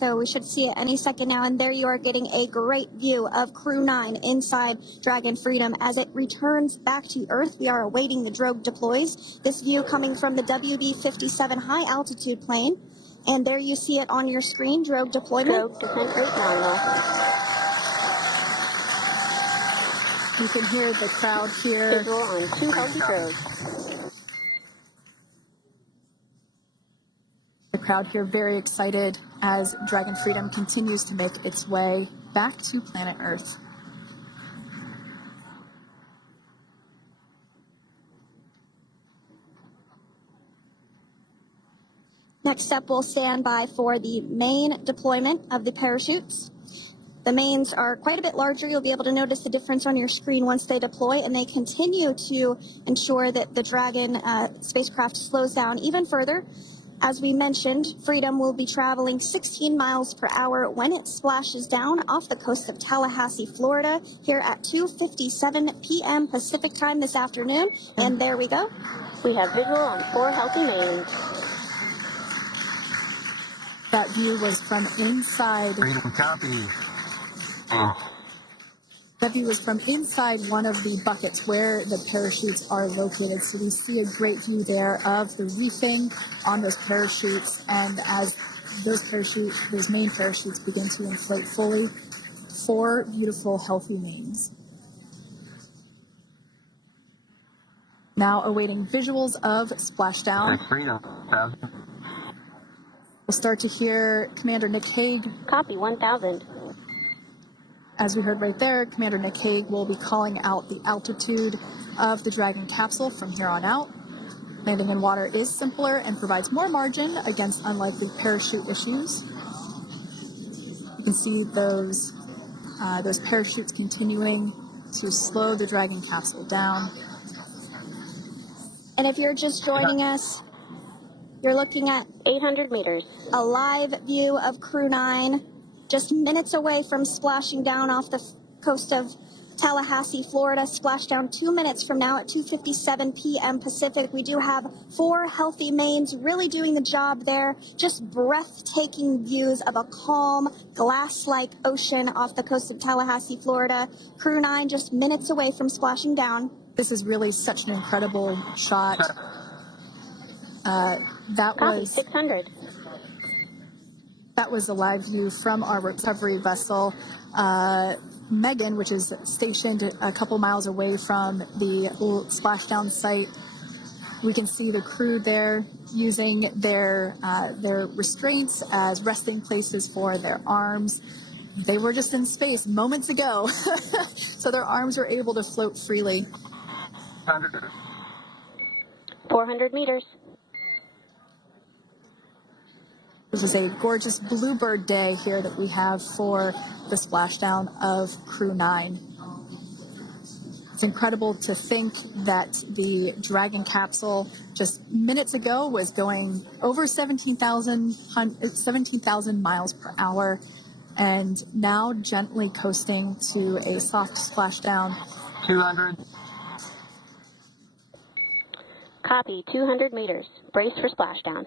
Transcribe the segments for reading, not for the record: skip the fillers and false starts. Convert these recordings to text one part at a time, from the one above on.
So we should see it any second now, and there you are getting a great view of Crew 9 inside Dragon Freedom as it returns back to Earth. We are awaiting the drogue deploys. This view coming from the WB-57 high-altitude plane, and there you see it on your screen, drogue deployment. Drogue descent rate nominal. You can hear the crowd here. Visual on 2 healthy drogues. The crowd here very excited as Dragon Freedom continues to make its way back to planet Earth. Next up, we'll stand by for the main deployment of the parachutes. The mains are quite a bit larger. You'll be able to notice the difference on your screen once they deploy, and they continue to ensure that the Dragon spacecraft slows down even further. As we mentioned, Freedom will be traveling 16 miles per hour when it splashes down off the coast of Tallahassee, Florida, here at 2:57 p.m. Pacific time this afternoon. And there we go. We have visual on 4 healthy mains. That view was from inside. Freedom copy. That view was from inside one of the buckets where the parachutes are located. So we see a great view there of the reefing on those parachutes. And as those main parachutes begin to inflate fully, 4 beautiful, healthy mains. Now awaiting visuals of splashdown. We'll start to hear Commander Nick Hague. Copy 1000. As we heard right there, Commander Nick Hague will be calling out the altitude of the Dragon capsule from here on out. Landing in water is simpler and provides more margin against unlikely parachute issues. You can see those parachutes continuing to slow the Dragon capsule down. And if you're just joining us, you're looking at 800 meters. A live view of Crew 9. Just minutes away from splashing down off the coast of Tallahassee, Florida. Splash down 2 minutes from now at 2:57 p.m. Pacific. We do have 4 healthy mains really doing the job there. Just breathtaking views of a calm, glass-like ocean off the coast of Tallahassee, Florida. Crew 9 just minutes away from splashing down. This is really such an incredible shot. That Copy, was 600. That was a live view from our recovery vessel, Megan, which is stationed a couple miles away from the splashdown site. We can see the crew there using their restraints as resting places for their arms. They were just in space moments ago, so their arms were able to float freely. 400 meters. This is a gorgeous bluebird day here that we have for the splashdown of Crew 9. It's incredible to think that the Dragon capsule just minutes ago was going over 17,000 miles per hour, and now gently coasting to a soft splashdown. 200. Copy, 200 meters. Brace for splashdown.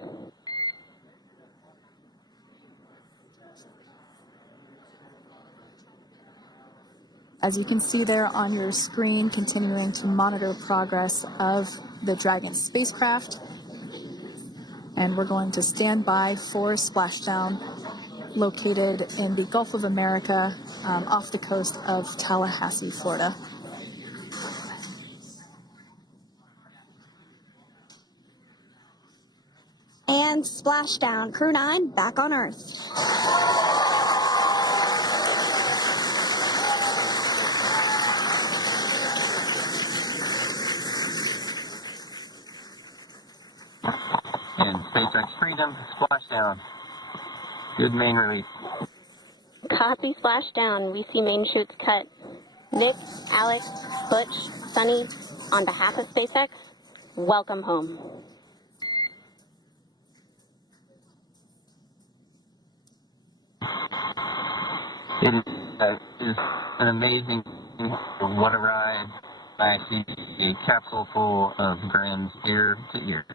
As you can see there on your screen, continuing to monitor progress of the Dragon spacecraft. And we're going to stand by for splashdown located in the Gulf of America off the coast of Tallahassee, Florida. And splashdown. Crew 9 back on Earth. And SpaceX Freedom, splashdown. Good main release. Copy, splashdown. We see main chutes cut. Nick, Alex, Butch, Sunny, on behalf of SpaceX, welcome home. It is an amazing, what a ride. I see a capsule full of grins ear to ear.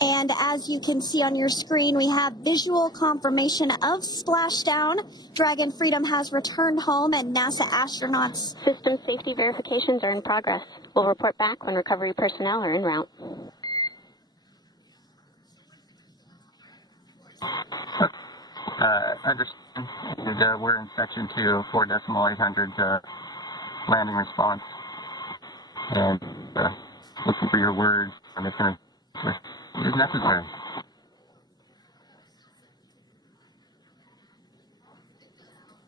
And as you can see on your screen, we have visual confirmation of splashdown. Dragon Freedom has returned home, and NASA astronauts. System safety verifications are in progress. We'll report back when recovery personnel are en route. Understand. And, we're in section 2, 4.800 landing response. And looking for your words. I'm just going to, is necessary.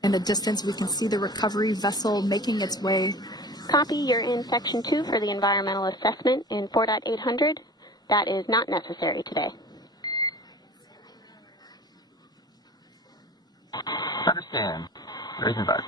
In the distance, we can see the recovery vessel making its way. Copy, you're in section 2 for the environmental assessment in 4.800. That is not necessary today. Understand. Raise and buzz.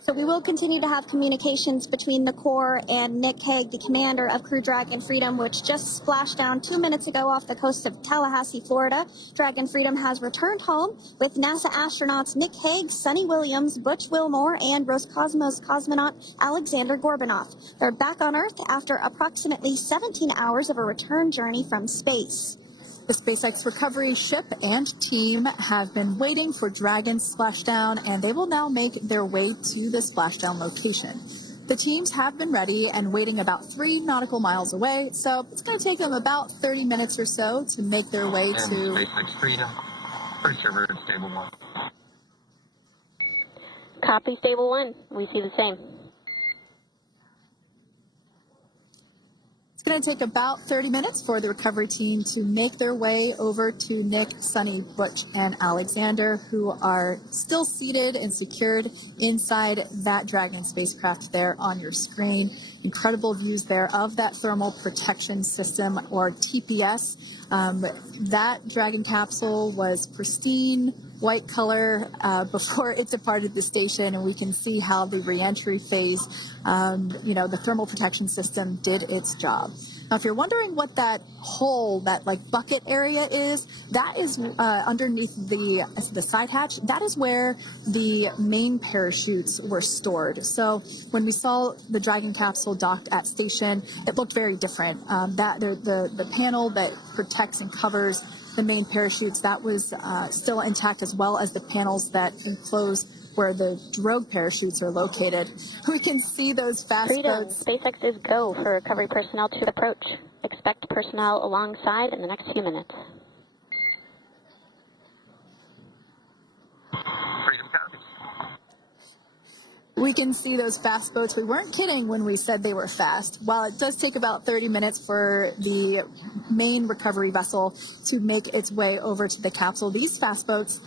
So we will continue to have communications between the Corps and Nick Hague, the commander of Crew Dragon Freedom, which just splashed down 2 minutes ago off the coast of Tallahassee, Florida. Dragon Freedom has returned home with NASA astronauts Nick Hague, Sonny Williams, Butch Wilmore, and Roscosmos cosmonaut Alexander Gorbunoff. They're back on Earth after approximately 17 hours of a return journey from space. The SpaceX recovery ship and team have been waiting for Dragon's splashdown, and they will now make their way to the splashdown location. The teams have been ready and waiting about 3 nautical miles away, so it's going to take them about 30 minutes or so to make their way And to... SpaceX Freedom. Pretty sure we're in stable 1. Copy, stable 1. We see the same. It's going to take about 30 minutes for the recovery team to make their way over to Nick, Sonny, Butch, and Alexander, who are still seated and secured inside that Dragon spacecraft there on your screen. Incredible views there of that thermal protection system, or TPS. That Dragon capsule was pristine, white color before it departed the station, and we can see how the reentry phase, the thermal protection system did its job. Now, if you're wondering what that hole, that like bucket area is, that is underneath the side hatch. That is where the main parachutes were stored. So when we saw the Dragon capsule docked at station, it looked very different. The panel that protects and covers the main parachutes, that was still intact, as well as the panels that enclose where the drogue parachutes are located. We can see those fast Freedom. boats. SpaceX is go for recovery personnel to approach. Expect personnel alongside in the next few minutes. Freedom copies. We can see those fast boats. We weren't kidding when we said they were fast. While it does take about 30 minutes for the main recovery vessel to make its way over to the capsule, these fast boats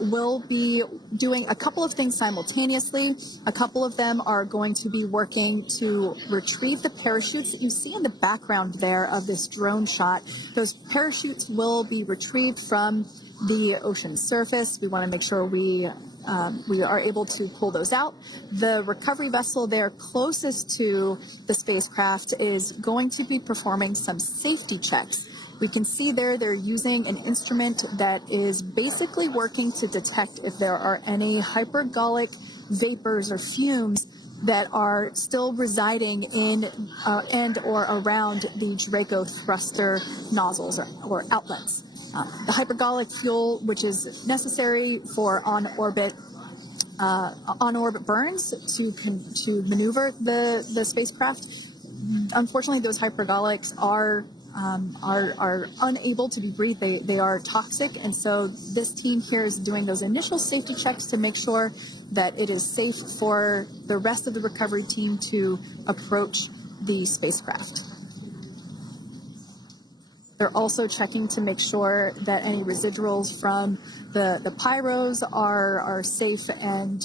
will be doing a couple of things simultaneously. A couple of them are going to be working to retrieve the parachutes that you see in the background there of this drone shot. Those parachutes will be retrieved from the ocean surface. We want to make sure we are able to pull those out. The recovery vessel there closest to the spacecraft is going to be performing some safety checks. We can see there they're using an instrument that is basically working to detect if there are any hypergolic vapors or fumes that are still residing in and or around the Draco thruster nozzles or outlets. The hypergolic fuel, which is necessary for on-orbit burns to maneuver the spacecraft. Unfortunately, those hypergolics are unable to be breathed. They are toxic, and so this team here is doing those initial safety checks to make sure that it is safe for the rest of the recovery team to approach the spacecraft. They're also checking to make sure that any residuals from the pyros are safe and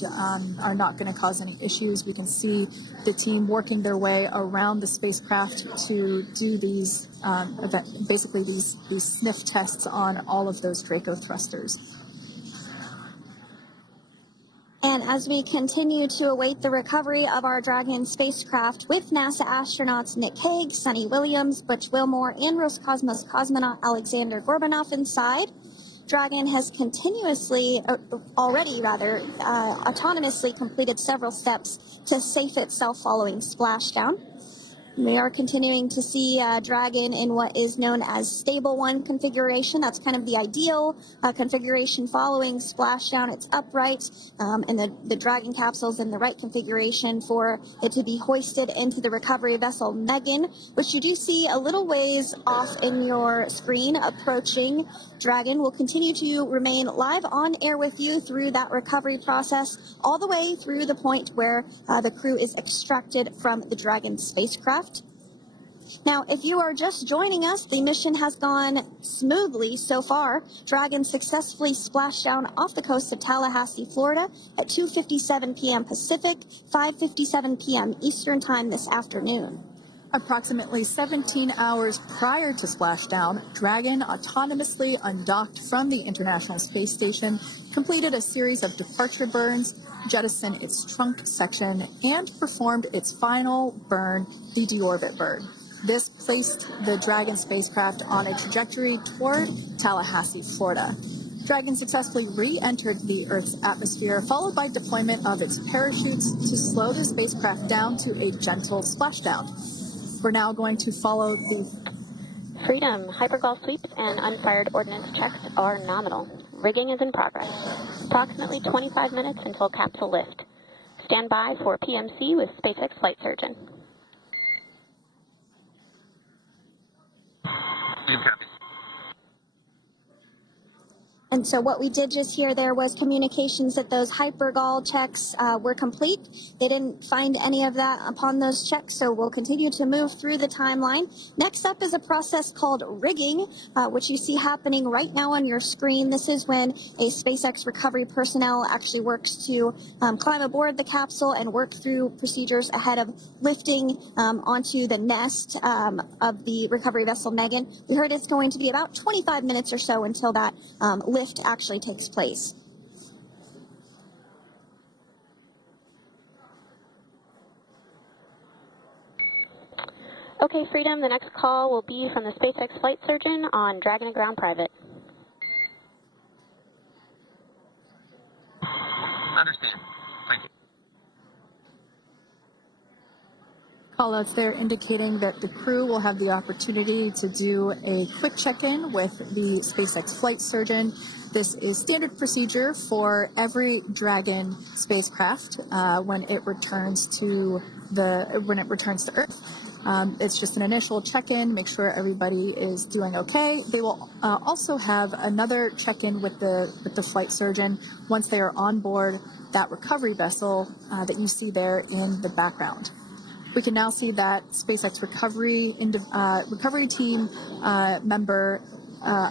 are not going to cause any issues. We can see the team working their way around the spacecraft to do these, basically these sniff tests on all of those Draco thrusters. And as we continue to await the recovery of our Dragon spacecraft with NASA astronauts Nick Hague, Sonny Williams, Butch Wilmore, and Roscosmos cosmonaut Alexander Gorbunoff inside, Dragon has autonomously completed several steps to safe itself following splashdown. We are continuing to see Dragon in what is known as stable 1 configuration. That's kind of the ideal configuration following splashdown. It's upright, and the Dragon capsule's in the right configuration for it to be hoisted into the recovery vessel Megan, which you do see a little ways off in your screen approaching. Dragon will continue to remain live on air with you through that recovery process, all the way through the point where the crew is extracted from the Dragon spacecraft. Now, if you are just joining us, the mission has gone smoothly so far. Dragon successfully splashed down off the coast of Tallahassee, Florida at 2:57 p.m. Pacific, 5:57 p.m. Eastern Time this afternoon. Approximately 17 hours prior to splashdown, Dragon autonomously undocked from the International Space Station, completed a series of departure burns, jettisoned its trunk section, and performed its final burn, the deorbit burn. This placed the Dragon spacecraft on a trajectory toward Tallahassee, Florida. Dragon successfully re-entered the Earth's atmosphere, followed by deployment of its parachutes to slow the spacecraft down to a gentle splashdown. We're now going to follow the Freedom. Hypergol sweeps and unfired ordnance checks are nominal. Rigging is in progress. Approximately 25 minutes until capsule lift. Stand by for PMC with SpaceX flight surgeon. Copy. And so what we did just hear there was communications that those hypergol checks were complete. They didn't find any of that upon those checks, so we'll continue to move through the timeline. Next up is a process called rigging, which you see happening right now on your screen. This is when a SpaceX recovery personnel actually works to climb aboard the capsule and work through procedures ahead of lifting onto the nest of the recovery vessel Megan. We heard it's going to be about 25 minutes or so until that lift actually takes place. Okay, Freedom, the next call will be from the SpaceX flight surgeon on Dragon and Ground Private. Understand. Thank you. callouts there indicating that the crew will have the opportunity to do a quick check-in with the SpaceX flight surgeon. This is standard procedure for every Dragon spacecraft when it returns to Earth. It's just an initial check-in, make sure everybody is doing okay. They will also have another check-in with the flight surgeon once they are on board that recovery vessel that you see there in the background. We can now see that SpaceX recovery team member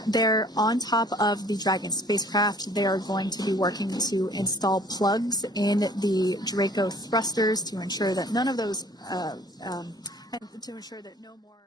they're on top of the Dragon spacecraft. They are going to be working to install plugs in the Draco thrusters to ensure that none of those, and to ensure that no more